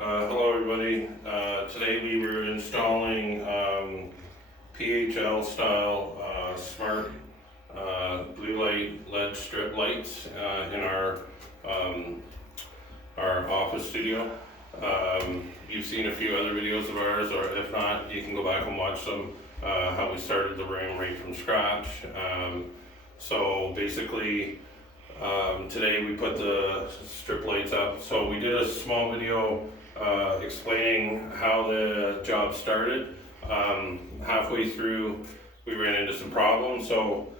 Hello everybody. Today we were installing PHLStyle smart blue light LED strip lights in our office studio. You've seen a few other videos of ours, or if not, you can go back and watch them, how we started the room right from scratch. So basically, today we put the strip lights up. So we did a small video explaining how the job started. Halfway through we ran into some problems, so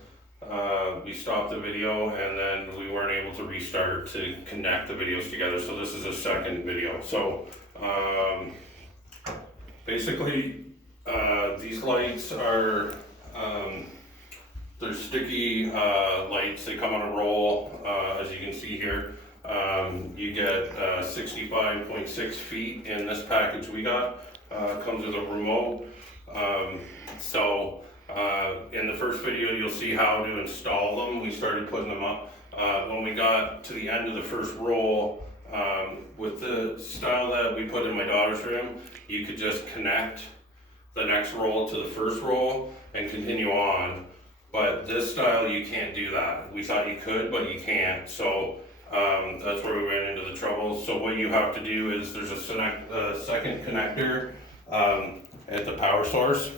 we stopped the video and then we weren't able to restart to connect the videos together. So this is a second video. So basically these lights are they're sticky lights. They come on a roll, as you can see here. You get 65.6 feet in this package we got. Comes with a remote. In the first video you'll see how to install them. We started putting them up. When we got to the end of the first roll, with the style that we put in my daughter's room, you could just connect the next roll to the first roll and continue on. But this style, you can't do that. We thought you could, but you can't. So that's where we ran into the trouble. So what you have to do is there's a second connector at the power source.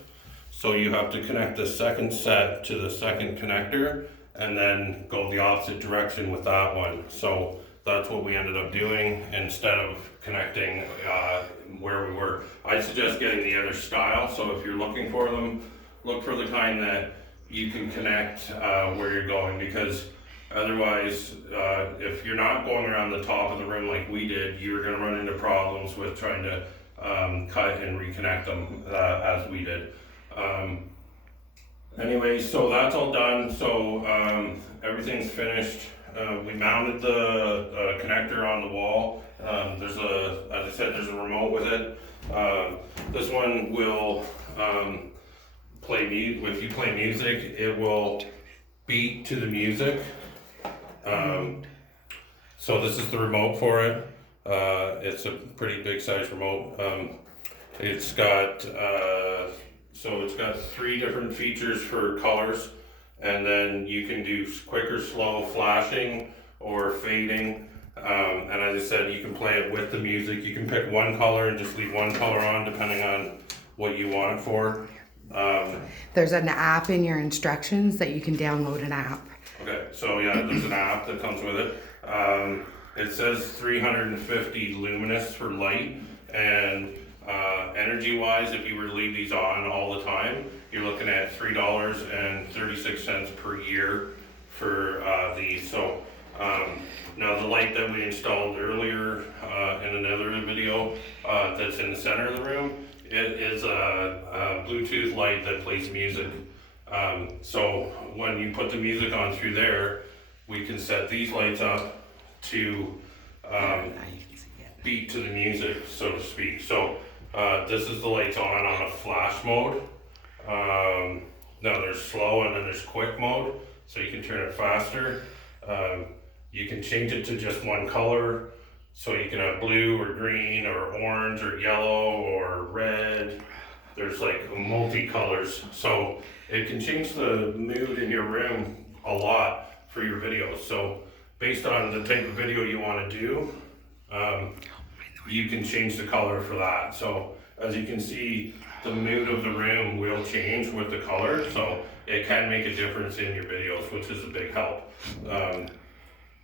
So you have to connect the second set to the second connector and then go the opposite direction with that one. So that's what we ended up doing instead of connecting where we were. I suggest getting the other style. So if you're looking for them, look for the kind that you can connect where you're going, because otherwise, if you're not going around the top of the room like we did, you're going to run into problems with trying to cut and reconnect them as we did. Anyway, so that's all done. So everything's finished. We mounted the connector on the wall. As I said, there's a remote with it. This one will play music. If you play music, it will beat to the music. So this is the remote for it. It's a pretty big size remote. It's got it's got 3 different features for colors, and then you can do quick or slow flashing or fading. And as I said, you can play it with the music. You can pick one color and just leave one color on depending on what you want it for. There's an app in your instructions that you can download an app. Okay, so yeah, there's an app that comes with it. It says 350 luminous for light, and energy wise, if you were to leave these on all the time, you're looking at $3.36 per year for these. So now the light that we installed earlier in another video that's in the center of the room, it is a Bluetooth light that plays music. So when you put the music on through there, we can set these lights up to beat to the music, so to speak. So this is the lights on a flash mode. Now there's slow and then there's quick mode, so you can turn it faster. You can change it to just one color, so you can have blue or green or orange or yellow or red. There's like multi-colors, so it can change the mood in your room a lot for your videos. So based on the type of video you want to do, you can change the color for that. So as you can see, the mood of the room will change with the color, so it can make a difference in your videos, which is a big help.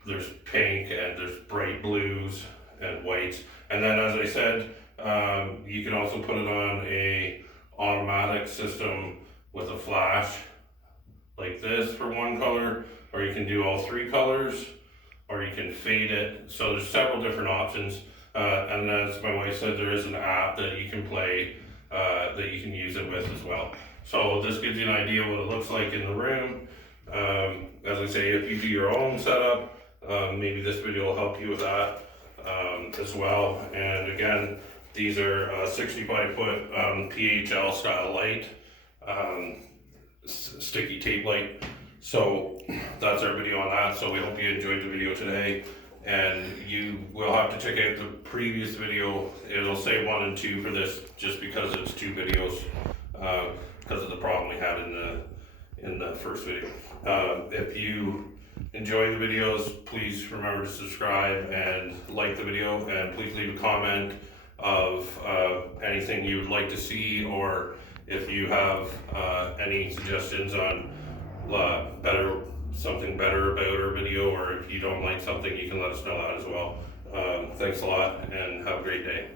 There's pink and there's bright blues and whites, and then as I said, you can also put it on a automatic system with a flash like this for one color, or you can do all 3 colors, or you can fade it. So there's several different options. And as my wife said, there is an app that you can play, that you can use it with as well. So this gives you an idea what it looks like in the room. As I say, if you do your own setup, maybe this video will help you with that as well. And again, these are 65-foot PHLStyle light, sticky tape light. So that's our video on that. So we hope you enjoyed the video today. And you will have to check out the previous video. It'll say 1 and 2 for this, just because it's 2 videos, because of the problem we had in the first video. If you enjoy the videos, please remember to subscribe and like the video, and please leave a comment of anything you would like to see, or if you have any suggestions on something better about our video, or if you don't like something, you can let us know that as well. Thanks a lot, and have a great day.